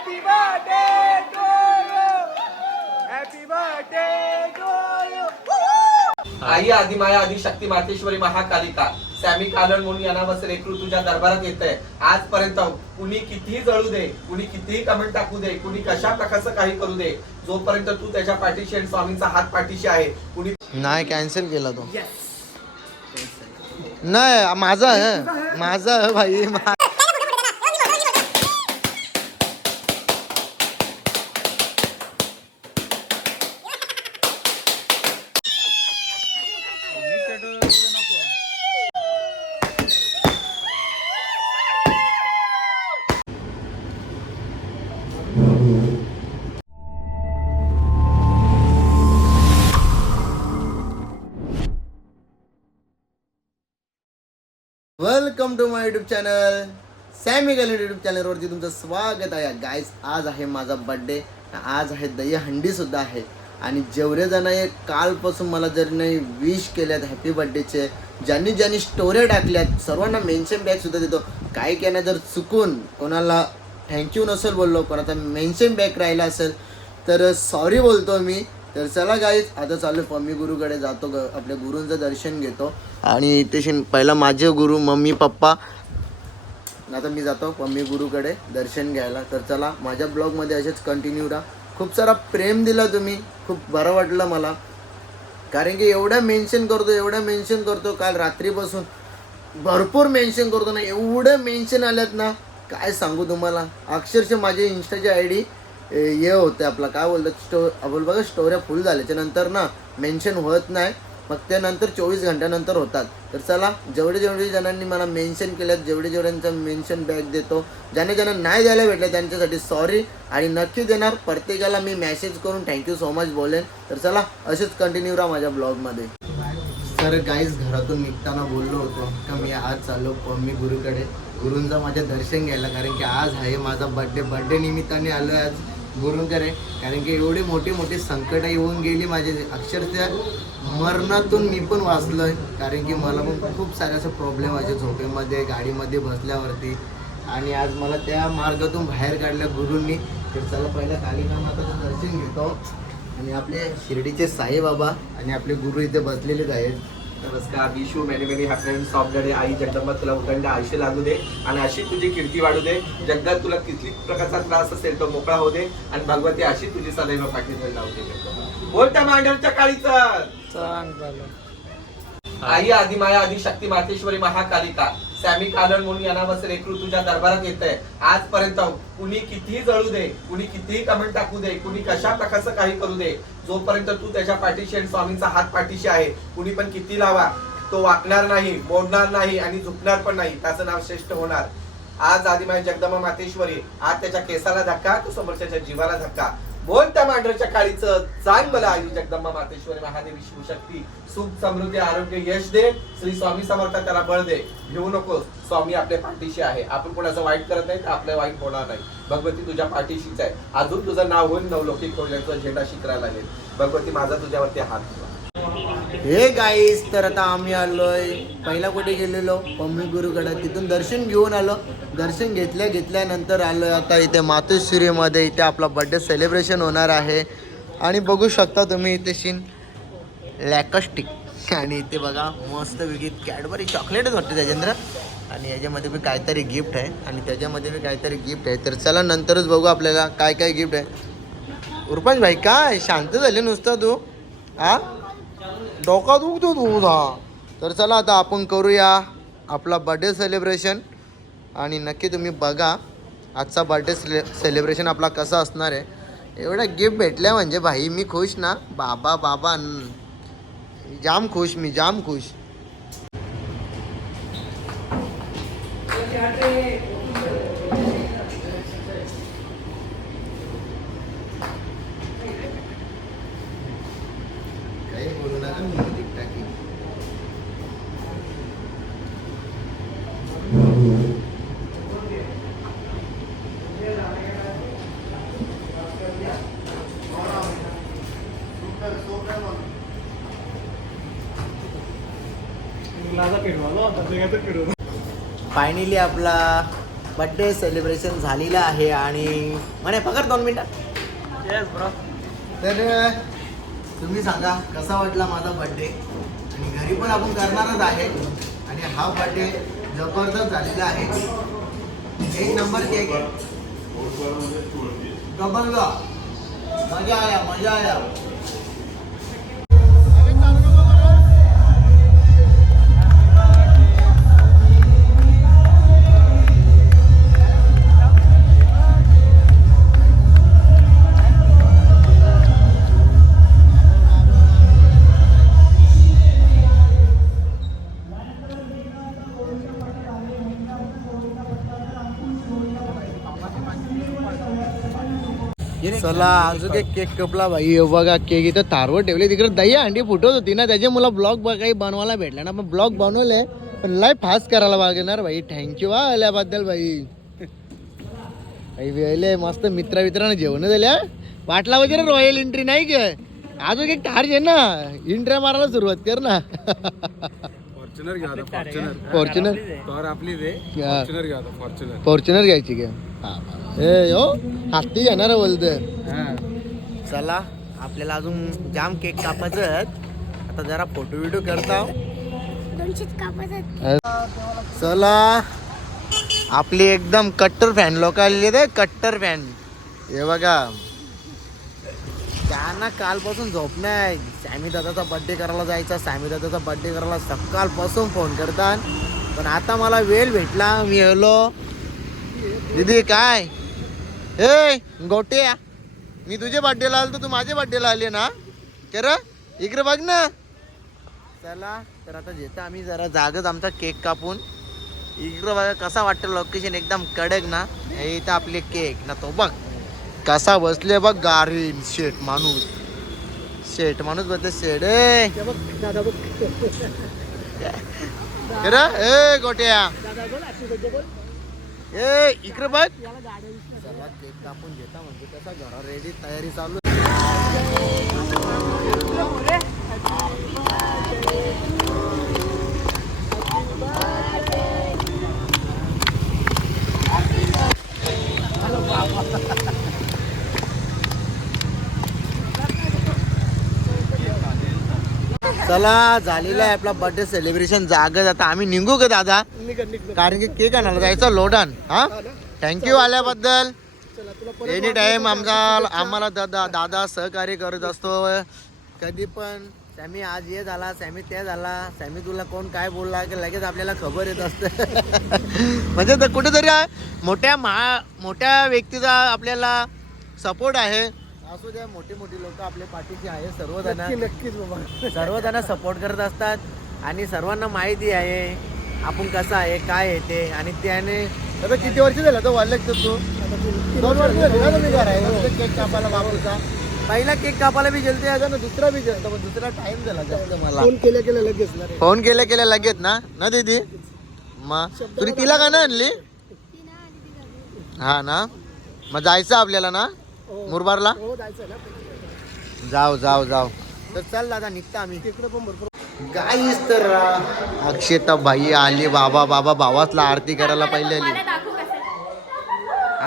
Happy birthday to you. Happy birthday to you. आई आदि माया आदि शक्ती Mateshwari Mahakalika. Sammy कालन म्हणून यांना बस रेकरू तुझ्या दरबारात येत आहे आजपर्यंत कुणी कितीही जळू दे कुणी कितीही कमेंट टाकू दे कुणी कशा प्रकारचं काही करू दे जोपर्यंत तू त्याच्या पाठीशी आणि स्वामींचा हात पाठीशी आहे कुणी नाही कॅन्सल केला तो. नाही माझा आहे. माझा आहे भाई welcome to my YouTube channel Sammy gallon YouTube चॅनलवरती तुमचं स्वागत आहे. गाईज आज आहे माझा बड्डे आज आहे दही सुद्धा आहे. आणि जेवढे जण हे कालपासून मला जर नाही विश केल्यात हॅपी बड्डेचे ज्यांनी ज्यांनी स्टोऱ्या टाकल्यात सर्वांना मेन्शन बॅगसुद्धा देतो. काही केल्या जर चुकून कोणाला थँक्यू नसेल बोललो कोणाचा मेन्शन बॅग राहिला असेल तर सॉरी बोलतो मी. तर चला गाईज आता चालू पम्मी गुरुकडे. जातो ग आपल्या गुरूंचं दर्शन घेतो. आणि इथे पहिला माझे गुरु मम्मी पप्पा. आता मी जातो मम्मी गुरुकडे दर्शन घ्यायला. तर चला माझ्या ब्लॉगमध्ये असेच कंटिन्यू राहा. खूप सारा प्रेम दिला तुम्ही. खूप बरं वाटलं मला. कारण की एवढ्या मेन्शन करतो एवढ्या मेन्शन करतो काल रात्रीपासून भरपूर मेन्शन करतो ना एवढं मेन्शन आल्यात ना काय सांगू तुम्हाला? अक्षरशः माझे इंस्टाची आय डी हे होतं आपला. काय बोलतात? स्टो आपण बघा स्टोऱ्या फुल झाल्याच्यानंतर ना मेन्शन होत नाही. मग त्यानंतर चोवीस घंट्यानंतर होतात. तर चला जेवढे जेवढे जणांनी मला मेन्शन केल्यात जेवढे जेवढ्यांचा मेन्शन बॅक देतो ज्याने ज्यांना नाही द्यायला भेटलं त्यांच्यासाठी सॉरी आणि नक्की देणार प्रत्येकाला मी मेसेज करून थँक्यू सो मच बोलेन. तर चला असेच कंटिन्यू राहा माझ्या ब्लॉगमध्ये सर गाईज घरातून निघताना बोललो होतो का मी आज चाललो पम्मी गुरुकडे. गुरूंचं माझ्या दर्शन घ्यायला कारण की आज आहे माझा बड्डे बड्डे निमित्ताने आलो आहे आज. गुरुंकडे कारण की एवढे मोठे मोठे संकटं येऊन गेली माझे. अक्षरशः मरणातून मी पण वाचलो आहे कारण की मला पण खूप सारे असं प्रॉब्लेम व्हायचे झोपेमध्ये गाडीमध्ये बसल्यावरती. आणि आज मला त्या मार्गातून बाहेर काढल्या गुरूंनी. तर चला पहिल्या कालिका माताचं दर्शन घेतो. आणि आपले शिर्डीचे साईबाबा आणि आपले गुरु इथे बसलेलेच आहेत. नमस्कार wish you many many happiness of the day आई जगदंबा तुला उदंड आयुष्य लागू दे आणि अशी तुझी कीर्ती वाढू दे. जगात तुला किती प्रकारचा त्रास असेल तो मोकळा होऊ दे आणि भगवती अशी तुझी सदैव पाठीवर लावू दे. बोलत्या मांडरच्या काळीचं. आई आदि माया आदि शक्ती मातेश्वरी महाकालिका. सॅमी कालन म्हणून यांना बस रेकरू तुझ्या दरबारात येत आहे आजपर्यंत कुणी कितीही जळू दे कुणी कितीही कमेंट टाकू दे कुणी कशा प्रकारचं काही करू दे जोपर्यंत तू त्याच्या पाठीशी आणि स्वामींचा हात पाठीशी आहे कुणी पण किती लावा तो वाकणार नाही मोडणार नाही आणि झुकणार पण नाही त्याचं नाव श्रेष्ठ होणार. आज आदिमाय जगदंबा मातेश्वरी आज त्याच्या केसाला धक्का तो समोरच्या जीवाला धक्का. बोल त्या मांढरच्या काळीचं. चांग मला आई जगदंबा मातेश्वरी महादेवी शिवशक्ती. सुख समृद्धी आरोग्य यश दे. श्री स्वामी समर्थ त्याला बळ दे. घेऊ नकोस स्वामी आपल्या पाठीशी आहे. आपण कोणाचं वाईट करत नाही तर आपलं वाईट होणार नाही. भगवती तुझ्या पाठीशीच आहे. अजून तुझं नाव होईल नवलौकिक होईल झेंडा शिकरायला लागेल. भगवती माझा तुझ्यावरती हात ठेवा. हे गाईस तर आता आम्ही आलोय. पहिला कुठे गेलेलो? पम्मी गुरुकडे. तिथून दर्शन घेऊन आलो. दर्शन घेतल्या घेतल्यानंतर आलोय आता इथे मातोश्रीमध्ये. इथे आपला बर्थडे सेलिब्रेशन होणार आहे. आणि बघू शकता तुम्ही इथे शिन लॅकस्टिक आणि इथे बघा मस्त वेगळी कॅडबरी चॉकलेटच वाटते त्याच्यानंतर. आणि याच्यामध्ये बी काहीतरी गिफ्ट आहे. आणि त्याच्यामध्ये बी काहीतरी गिफ्ट आहे. तर चला नंतरच बघू आपल्याला काय काय गिफ्ट आहे. उर्पाश भाई काय? शांत झाले नुसतं तू. हा? डोका दुखतो तुझा तर चला आता आपण करूया आपला बर्थडे सेलिब्रेशन आणि नक्की तुम्ही बघा आजचा बर्थडे सेले सेलिब्रेशन आपला कसा असणार आहे. एवढ्या गिफ्ट भेटल्या म्हणजे भाई मी खुश ना? बाबा बाबा. जाम खुश मी जाम खुश काही बोलू नका म्युझिक टाकी फायनली आपला बड्डे सेलिब्रेशन झालेलं आहे आणि म्हणे पकड दोन मिनटं. येस ब्रो तर तुम्ही सांगा कसा वाटला माझा बड्डे आणि घरी पण आपण करणारच आहे. आणि हा बड्डे जबरदस्त झालेला आहे. एक नंबर केक आहे. जबरदस्त मजा आया मजा आया. चला अजून एक केक कपला भाई. बघा केक इथं तारवर ठेवले. तिकडे दही अंडी फुटत होती ना त्याचे मला ब्लॉग काही बनवायला भेटला ना पण ब्लॉग बनवले पण लय फास्ट करायला लागणार भाई. थँक्यू हा आल्याबद्दल भाई. भाई वेळले मस्त मित्रा मित्रानं जेवण दिल्या वाटला वगैरे रॉयल एंट्री नाही काय? अजून एक ठार आहे ना. एंट्री मारायला सुरुवात कर ना. फॉर्च्युनर घ्या आता फॉर्च्युनर. फॉर्च्युनर? कार आपली रे हा. फॉर्च्युनर घ्या आता फॉर्च्युनर. फॉर्च्युनर घ्यायची काय ए हो हत्ती घेणार बोलत चला आपल्याला अजून जाम केक कापायचं आहेत. आता जरा फोटो व्हिडिओ करता चला. आपली एकदम कट्टर फॅन लोक आलेले ते कट्टर फॅन. हे बघा. त्यांना कालपासून झोप नाही. सॅमी दादाचा बड्डे करायला जायचा. सॅमी दादाचा बड्डे करायला सकाळपासून फोन करतात. पण आता मला वेळ भेटला. मी हलो दीदी काय? हे गोटे मी तुझे बड्डेला आलो तर तू माझ्या बड्डेला आले ना? कर इकडे बघ ना. चला तर आता जेता आम्ही जरा. जागच आमचा केक कापून. इकडं बघा कसा वाटतं लोकेशन एकदम कडक ना. हे इथं आपले केक ना तो बघ. कसा बसले बघ गाडी शेट माणूस. शेट माणूस बसले शेट ए. गोट्या. ए इकडे बघ. चला केक कापून घेता म्हणजे कसा घरा रेडी तयारी चालू चला झालेला आहे आपला बर्थडे सेलिब्रेशन जागत आता आम्ही निघू का दादा? कारण की केक आणायला जायचं लोडन हा? थँक्यू आल्याबद्दल. एनी टाइम आमचा आम्हाला दादा दादा सहकार्य करत असतो. कधी पण. सॅमी आज हे झाला. सॅमी ते झाला. सॅमी तुला कोण काय बोलला की लगेच आपल्याला खबर येत असते. म्हणजे तर कुठेतरी मोठ्या महा मोठ्या व्यक्तीचा आपल्याला सपोर्ट आहे. असू द्या मोठी मोठी लोक आपल्या पाठीची आहे सर्वजण नक्कीच बाबा. सर्वजण सपोर्ट करत असतात आणि सर्वांना माहिती आहे आपण कसं आहे काय आहे ते. आणि त्याने आता किती वर्ष झालं? तो वाढलं तू? दोन वर्ष झाले ना तुम्ही घरात? केक कापायला बाबूचा. पहिला केक कापायला बी गेलते. आता ना दुसरा बी गेलता पण दुसरा टाइम झाला जास्त मला. फोन केल्या केल्या लगेच ना रे फोन केले केले लगेच ना? ना दीदी? मग तुम्ही तिला का ना आणली हा ना? मग जायचं आपल्याला ना? मुरबारला? हो जायचं ना. जाऊ जाऊ जाऊ तर चल दादा निघता आम्ही. तिकडे पण भरपूर. गाईस तर अक्षता बाई आली बाबा बाबा भावातला आरती करायला पहिले आली.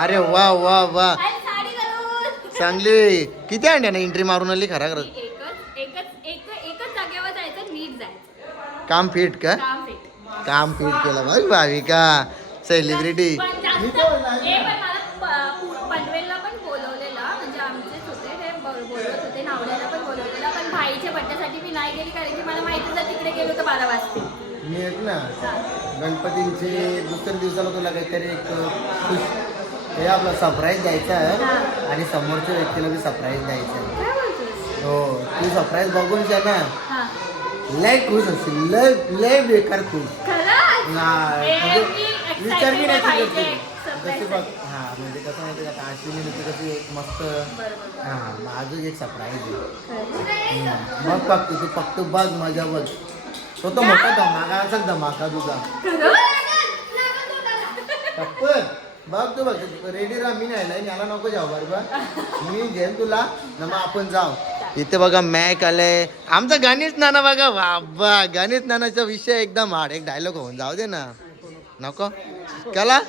अरे वा वा वा. चांगली किती अंड्या ना एंट्री मारून आली खरा खरं? एकच एकच एक एकच जागेवर जायचं नीट जायचं. काम फिट का? काम फिट काम फिट केलं. बघ भाविका सेलिब्रिटी पण जास्त हे पण मला प- पु- पनवेलला पण बोलवलेलं म्हणजे आमचेच होते ते ब- बोलवत होते नावड्याला पण बोलवलेलं पण भाईच्या बड्डेसाठी मी नाही गेली कारण की मला माहिती जर तिकडे गेलो तर बारा वाजतील मी एक ना. गणपतींचे दुसऱ्या दिवसाला तुला काहीतरी एक खुश हे आपला सरप्राईज द्यायचा आहे. आणि समोरच्या व्यक्तीला बी सरप्राईज द्यायचा आहे. हो तू सरप्राईज बघून जा ना. लय खुश असतील लय लय बेकार खुश. नाही, म्हणजे मी विचार बी नाही आहे करत पाहिजे. ती. Surprise जशी बघ. हा म्हणजे कसं माहिती का? अश्विनी ती कशी एक मस्त हा अजून एक सरप्राईज आहे. हम्म. मग फक्त तू फक्त बघ मजा बघ. तो तो मोठा धमाका असेल धमाका तुझा? टप्पर बघ तू बघ रेडी राहा मी नाही याला नको जाऊ बरोबर मी घेईन तुला ना मग आपण जाऊ. इथे बघा मॅक आले आमचा गणेश नाना बघा बाबा गणेश नानाचा विषय एकदम हार्ड एक डायलॉग होऊन जाऊ दे ना. नको? कला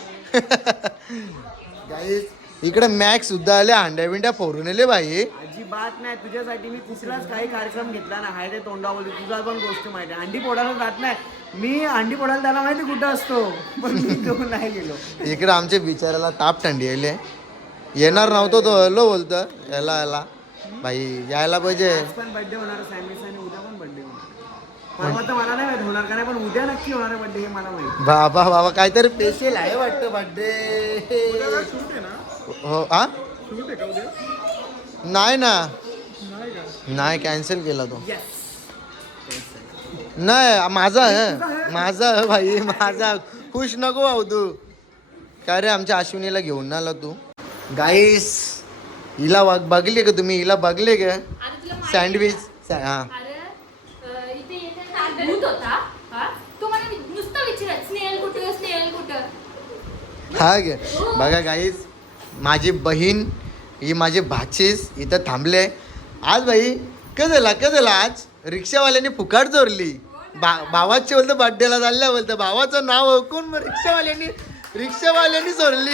गाईस इकडे मॅक्स सुद्धा आले हांड्या बिंड्या फोडून आले बाई. अजिबात नाही तुझ्यासाठी मी कुठलाच काही कार्यक्रम घेतला ना हाय ते तोंडावली तुझा पण गोष्ट माहिती आहे. अंडी फोडायला जात नाही. मी अंडी फोडायला त्याला माहिती कुठं असतो. पण मी तो नाही गेलो. इकडे आमच्या बिचाराला ताप थंडी आले येणार नव्हतो तो हलो बोलतं. याला याला. बाई यायला पाहिजे. आज पण बर्थडे होणार सॅमिस आणि उद्या पण बर्थडे होणार परवा तर मला नाही माहीत होणार का नाही पण उद्या नक्की होणार आहे बर्थडे हे मला माहिती बाबा बाबा काहीतरी स्पेशल आहे वाटतं बर्थडे हो आ? नाही ना. नाही कॅन्सल केला तो. नाही माझा आहे. माझा आहे भाई माझा. खुश नको भाऊ तू. काय रे आमच्या अश्विनीला घेऊन आला तू? गाईस हिला बघ- बघली का तुम्ही? हिला बघले का? सँडविच हा. हा? हा गे. बघा गाईस माझी बहीण ही माझी भाचीस इथं थांबले आज भाई कधला कधला आज? रिक्षावाल्याने फुकाट चोरली बा भावाचे बोलतं बड्डेला चालल्या बोलतं. भावाचं नाव ऐकून मग रिक्षावाल्यांनी रिक्षावाल्यांनी सांगला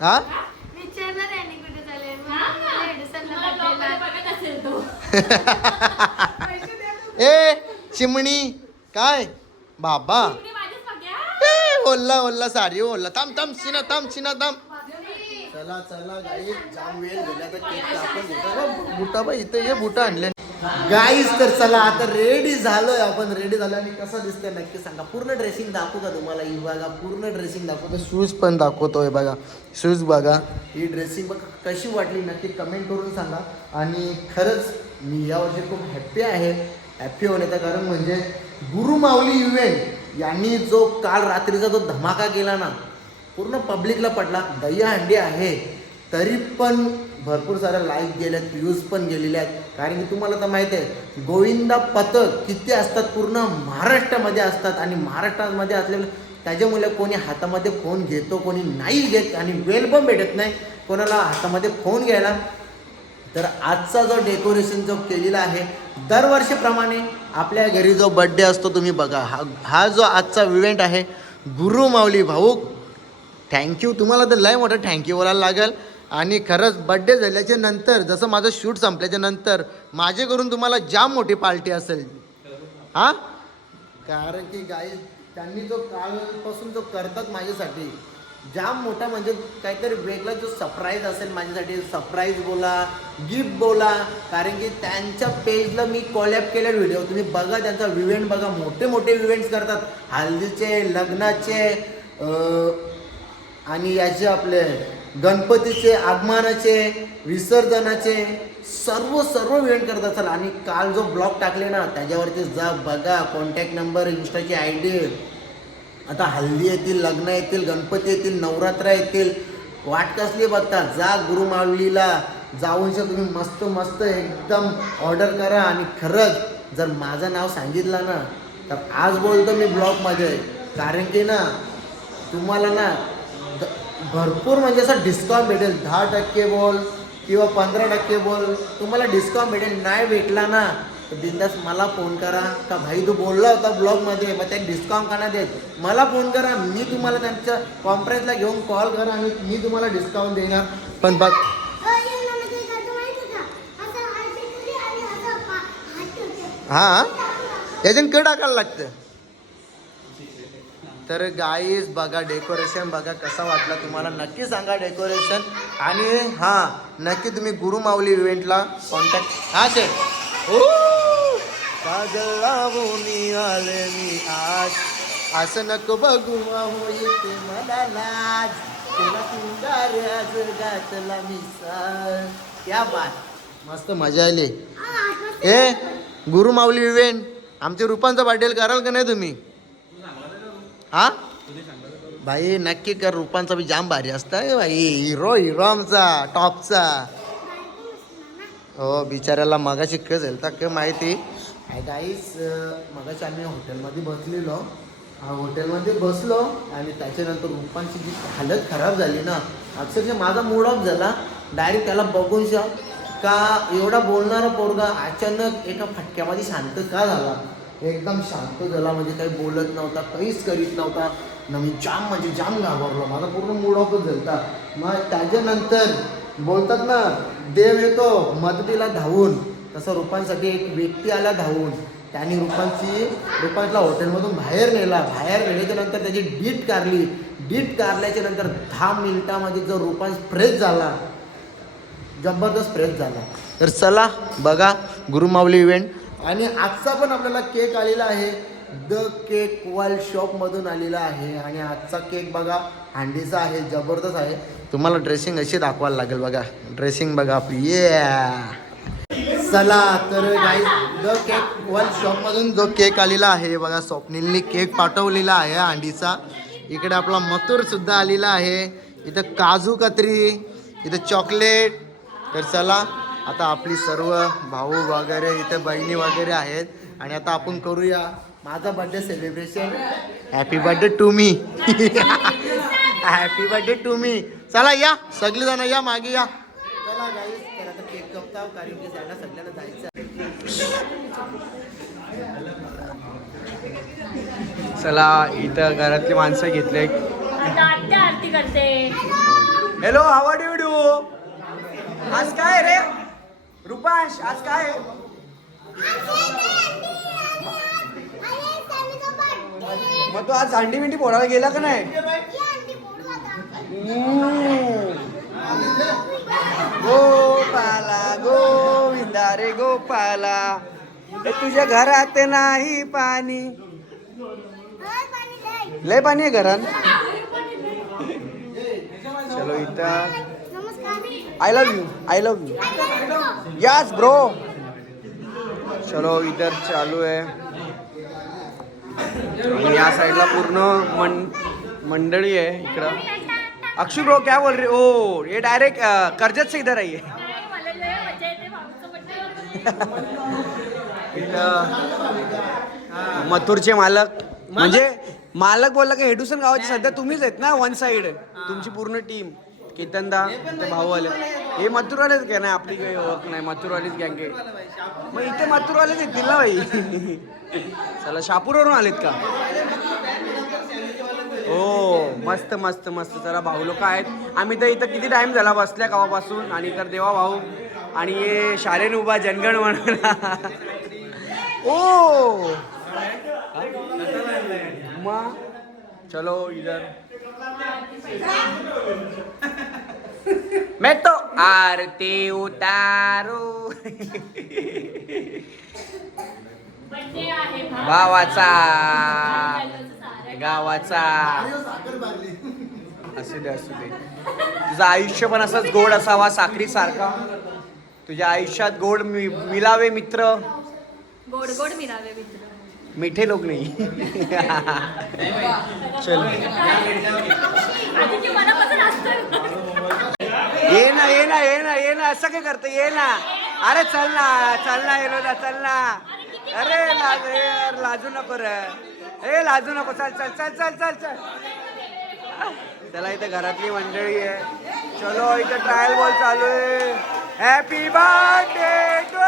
हा? ए चिमणी काय? बाबा. ओल्ला ओल्ला साडी ओल्ला. थांब थांब सिना थांब सिना थांब. चला चला गाई जाम वेळ झाला तर केक कापून घेतो. बुटा बाई इथं ये बुटा आणले. गाईस तर चला आता रेडी झालोय आपण रेडी झालो आणि कसं दिसतंय नक्की सांगा. पूर्ण ड्रेसिंग दाखवू का तुम्हाला? ही बघा पूर्ण ड्रेसिंग दाखवतो शूज पण दाखवतोय बघा. शूज बघा. ही ड्रेसिंग बघा कशी वाटली नक्की कमेंट करून सांगा. आणि खरंच मी यावर्षी खूप हॅप्पी आहे. हॅप्पी होण्याचं कारण म्हणजे गुरुमाऊली इव्हेंट यांनी जो काल रात्रीचा जो धमाका केला ना पूर्ण पब्लिकला पडला. दह्याहंडी आहे. तरी पण भरपूर साऱ्या लाईक गेल्यात व्ह्यूज पण गेलेले आहेत. कारण की तुम्हाला तर माहिती आहे गोविंदा पथक किती असतात? पूर्ण महाराष्ट्रामध्ये असतात. आणि महाराष्ट्रामध्ये असलेले त्याच्यामुळे कोणी हातामध्ये फोन घेतो कोणी नाही घेत आणि वेल पण भेटत नाही कोणाला हातामध्ये फोन घ्यायला. तर आजचा जो डेकोरेशन जो केलेला आहे दरवर्षीप्रमाणे आपल्या घरी जो बड्डे असतो तुम्ही बघा. हा हा जो आजचा इव्हेंट आहे गुरु माऊली भाऊ थँक्यू तुम्हाला तर लय मोठं थँक्यू बोलायला लागेल. आणि खरंच बड्डे झाल्याच्यानंतर जसं माझं शूट संपल्याच्या नंतर माझ्याकडून तुम्हाला जाम मोठी पार्टी असेल. हां? कारण की गाई त्यांनी जो कालपासून जो करतात माझ्यासाठी जाम मोठा म्हणजे काहीतरी वेगळा जो सरप्राईज असेल माझ्यासाठी सरप्राईज बोला गिफ्ट बोला कारण की त्यांच्या पेजला मी कॉलॅप केलेले व्हिडिओ तुम्ही बघा त्यांचा इव्हेंट बघा. मोठे मोठे इव्हेंट्स करतात. हल्दीचे लग्नाचे आणि याचे आपले गणपतीचे आगमनाचे विसर्जनाचे सर्व सर्व इव्हेंट करत असाल. आणि काल जो ब्लॉग टाकले ना त्याच्यावरती जा बघा कॉन्टॅक्ट नंबर इंस्टाची आय डी आता हल्दी येतील लग्न येतील गणपती येतील नवरात्र येतील. वाट कसली बघता जा गुरुमावलीला जाऊन तुम्ही मस्त मस्त एकदम ऑर्डर करा. आणि खरंच जर माझं नाव सांगितलं ना तर आज बोलतो मी ब्लॉगमध्ये कारण की ना तुम्हाला ना भरपूर म्हणजे असं डिस्काउंट भेटेल. दहा टक्के बोल किंवा पंधरा टक्के बोल. तुम्हाला डिस्काउंट भेटेल. नाही भेटला ना तर बिंदास मला फोन करा. का भाई तू बोलला होता ब्लॉगमध्ये मग त्या डिस्काउंट का नाही देत मला फोन करा. मी तुम्हाला त्यांच्या कॉन्फरन्सला घेऊन कॉल करा आणि मी तुम्हाला डिस्काउंट देणार. पण बघ. यांना म्हणजे काय करतो माहिती का? असं हात टेकली आणि असं पा- हात ठेवते. हां याच्यानं कडे टाकायला लागतं तर गाईज बघा डेकोरेशन बघा कसा वाटला तुम्हाला. नक्की सांगा डेकोरेशन आणि हां नक्की तुम्ही गुरुमाऊली इव्हेंटला कॉन्टॅक्ट हां सर ओ काजळ लावून आले मी आज. असं नको बघू हो येते मला लाज. तुला सिंगार आज घातला मी साज क्या बात. मस्त मजा आली. ए गुरुमाऊली इव्हेंट आमच्या रुपांचा बर्थडे कराल का नाही तुम्ही? हा? भाई नक्की कर रुपांचा बी जाम भारी असतं भाई. हिरो हिरो आमचा टॉपचा हो बिचाऱ्याला मगाशी क झालं तर क माहिती? गाईस मगाशी आम्ही हॉटेलमध्ये बसलेलो. हॉटेलमध्ये बसलो आणि त्याच्यानंतर रुपांची जी हालत खराब झाली ना अक्षरशः माझा मूड ऑफ झाला. डायरेक्ट त्याला बघून का एवढा बोलणारा पोरगा अचानक एका फटक्यामध्ये शांत का झाला? एकदम शांत झाला म्हणजे काही बोलत नव्हता काहीच करीत नव्हता. न मी जाम म्हणजे जाम घाबरलो. माझा पूर्ण मूड ऑफच झालता. मग त्याच्यानंतर बोलतात ना देव येतो मदतीला धावून. तसं रुपांसाठी एक व्यक्ती आला धावून. त्याने रुपांची रुपांतला हॉटेलमधून बाहेर नेला. बाहेर नेल्याच्या नंतर त्याची डीट काढली डीट काढल्याच्या नंतर दहा मिनिटामध्ये जो रुपांश फ्रेश झाला. जबरदस्त फ्रेश झाला. तर चला बघा गुरुमावली इव्हेंट आणि आजचा पण आपल्याला केक आलेला आहे. द केक वर्ल्ड शॉपमधून आलेला आहे. आणि आजचा केक बघा हांडीचा आहे जबरदस्त आहे. तुम्हाला ड्रेसिंग अशी दाखवायला लागेल बघा. ड्रेसिंग बघा आपली ये चला तर गाईज द केक वर्ल्ड शॉपमधून जो केक आलेला आहे बघा स्वप्नीलनी केक पाठवलेला आहे हांडीचा. इकडे आपला मथुरसुद्धा आलेला आहे. इथं काजू कतरी इथं चॉकलेट तर चला आता आपली सर्व भाऊ वगैरे इथे बहिणी वगैरे आहेत. आणि आता आपण करूया माझा birthday celebration happy birthday to me happy birthday to me चला या सगळी जण या मागे या. चला गाईस तर आता केक कपताव कारण की त्यांना सगळ्यांना जायचं. चला इथं घरातली माणसं घेतले. आरती करते. हॅलो हाव डू डू आज काय रे? रुपांश आज काय? मग तू आज अंडी मिंडी फोडायला गेला का नाही? गोपाला गोविंदा रे गोपाला तुझ्या घरात नाही पाणी. लय पाणी आहे घरात. चलो इथं. I love you I love you यास ब्रो चलो इधर चालू आहे या साईडला पूर्ण मन मंडळी आहे इकडं. अक्षु ब्रो क्या बोल रहे ओ ये डायरेक्ट कर्जत से इधर आई है. मथुरचे मालक. म्हणजे मालक बोलला की हेडुसन गावाचे सध्या तुम्हीच आहेत ना वन साइड तुमची पूर्ण टीम केतनदा? ते भाऊ आले. हे मथुरवालेच घ्या नाही आपली काही ओळख नाही. मथुरवालीच गँग आहे. मग इथे मथुरवालेच येतील ना बाई चला शापूरवरून आलेत का? हो मस्त मस्त मस्त. चला भाऊ लोक आहेत. आम्ही तर इथं किती टाइम झाला बसल्या गावापासून? आणि तर देवा भाऊ. आणि हे शाळेन उभा जनगण म्हणून. ओ! मग? चलो इधर. मैं तो आरती उतारू. भावाचा. गावाचा. असू दे असू दे. तुझं आयुष्य पण असंच गोड असावा साखरी सारखा तुझ्या आयुष्यात गोड मि मिलावे मित्र. गोड गोड मिळावे मित्र. मिठे लोक नाही. चल. आधी ते मनापासून असतं ये ना ये ना ये ना असं काय करतं? ये ना. अरे चल ना चल ना येलोदा चल ना. अरे लाज ए, यार, लाजू नको रे. ए लाजू नको. चल चल चल चल चल चल. चला इथे घरातली मंडळी आहे. चलो इथे ट्रायल बॉल चालू आहे. Happy birthday to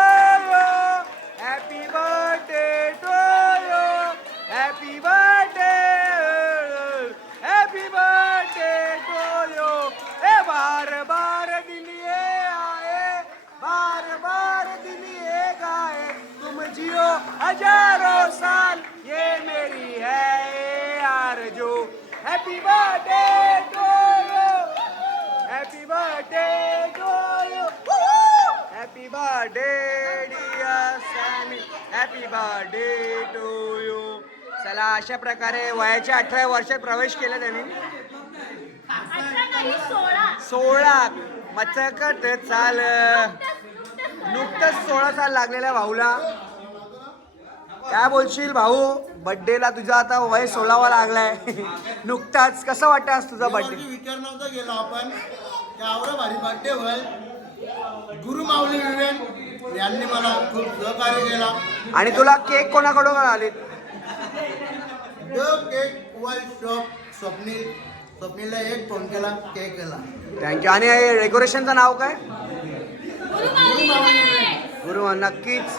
happy birthday to you happy birthday to you happy birthday dear Sammy happy birthday to you चला अशा प्रकारे वयाच्या अठरा वर्षात प्रवेश केला त्यांनी. सोळा. मचकट चाल. नुकतंच सोळा साल लागलेल्या भाऊला. काय बोलशील भाऊ? बर्थडेला तुझा आता वय सोळावा लागलाय. नुकताच कसं वाटतं आज तुझा बर्थडे विचार नव्हता गेलो आपण. आवडं भारी बर्थडे होईल गुरु माऊली इव्हेंट यांनी मला खूप सहकार्य केला. आणि तुला केक कोणाकडून आलेत the cake world shop Swapnil. स्वप्नीलला एक फोन केला केक केला. थँक्यू आणि हे डेकोरेशनचं नाव काय? गुरु नक्कीच.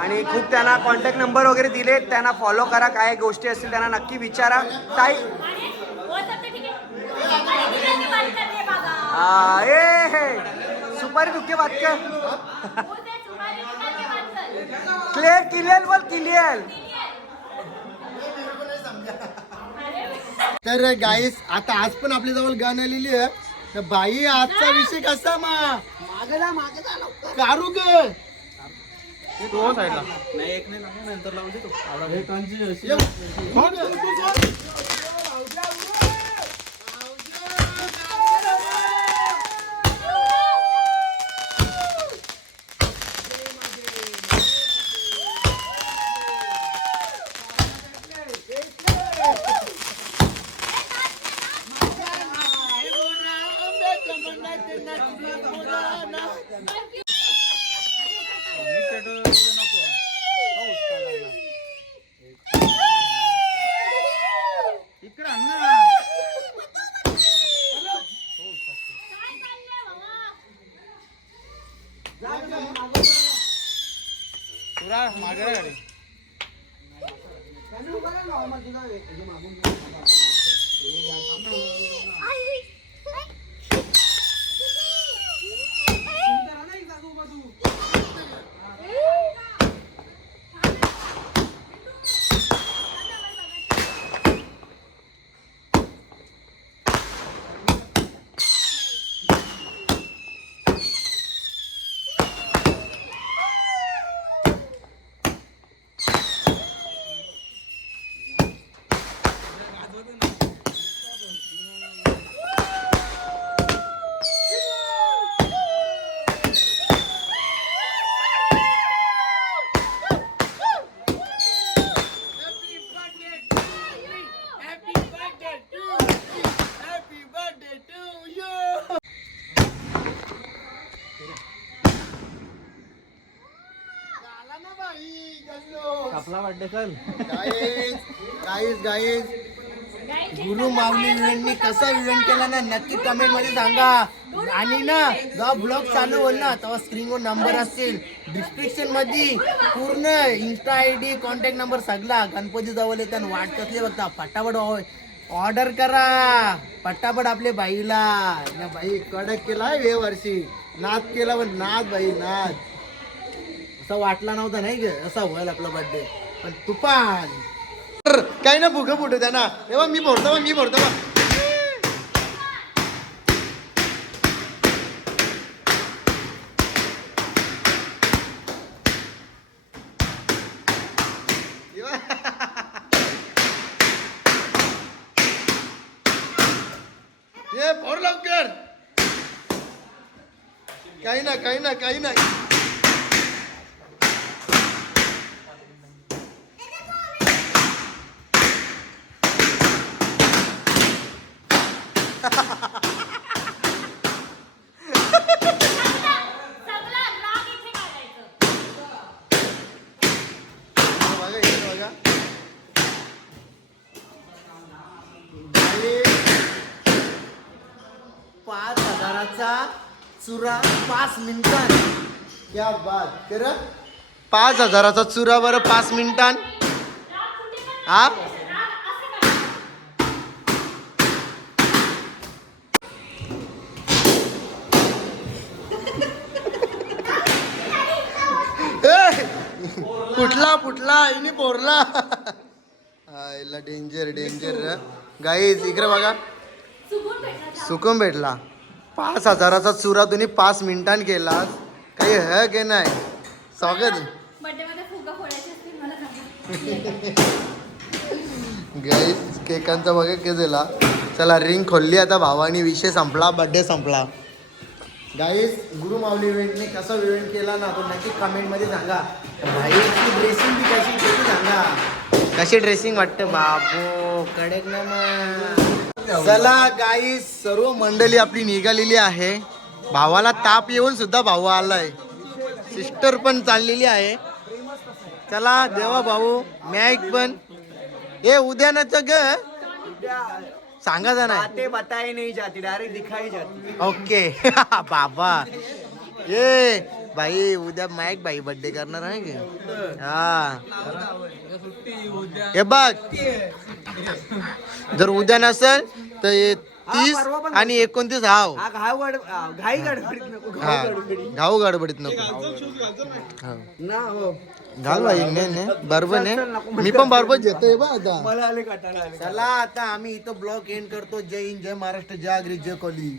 आणि खूप त्यांना कॉन्टॅक्ट नंबर वगैरे दिले. त्यांना फॉलो करा. काय गोष्टी असतील त्यांना नक्की विचारा. ताई. आ, ए हे. सुपारी दुखे बात कर. क्लियर क्लियर बोल क्लियर तर गाईस आता आज पण आपल्या जवळ गाण आलेली आहे. तर बाई आजचा विषय कसा मा? मागला मागे कारू ग तो साईडला. नाही एक नाही नंतर लावून देतो. गाईज गाईज गुरु माऊली इव्हेंटनी कसा इव्हेंट केला ना नक्की कमेंटमध्ये सांगा. आणि ना जेव्हा ब्लॉग चालू होईल ना तेव्हा स्क्रीनवर नंबर असतील. डिस्क्रिप्शनमध्ये पूर्ण insta I D contact number सगळा गणपती जवळ येतात वाट कसली बघता. फटाफट ऑर्डर करा. पटापट आपल्या बाईला. या बाई कडक केला हे वर्षी. नाद केला पण नाद बाई नाद. असं वाटला नव्हता नाही ग. असा होईल आपला बर्थडे पण तुफान. काही ना भुकं फुटू द्या ना. तेव्हा मी भरतो बा, मी भरतो बा. ये फोड लवकर. काही ना काही ना काही नाही बघा इकडे बघा बाई, पाच हजाराचा चुरा पाच मिनिटात. क्या बात. कर पाच हजाराचा चुरा बरं पाच मिनिटात. हा ए, फुटला फुटला इनी पोरला आईला डेंजर डेंजर गाईज इकडे बघा. सुकून भेटला. पाच हजाराचा चुरा तुम्ही पाच मिनिटांनी केला काही ह की नाही? स्वागत. गाईज केकांचा बघा के झाला चला रिंग खोलली आता भावानी. विषय संपला बर्थडे संपला. गाईज गुरु माऊली इव्हेंटने कसा इव्हेंट केला ना तो नक्की कमेंटमध्ये सांगा. भाईची ड्रेसिंग बी कशी सांगा. कशी ड्रेसिंग वाटतं? बापू कडक ना मग. चला गाईज सर्व मंडळी आपली निघालेली आहे. भावाला ताप येऊन सुद्धा भाऊ आलाय. सिस्टर पण चाललेली आहे. चला देवा भाऊ मॅक पण. ए उद्यानाच ग सांगा जा नाही बातें बताई नहीं जाती डायरेक्ट दिखाई जाती. ओके बाबा. ये भाई उद्या माईक भाई बर्थडे करणार आहे की? हा. हे बघ. जर उद्या नसेल तर तीस आणि एकोणतीस हाव. घाऊ गडबडीत नको. हा. ना हो. घाल भाई ने ने. बरोबर ने. मी पण बरोबर घेतोय बा आता. चला आता आम्ही इथं ब्लॉग एंड करतो. जय हिंद जय महाराष्ट्र जय आगरी जय कोहली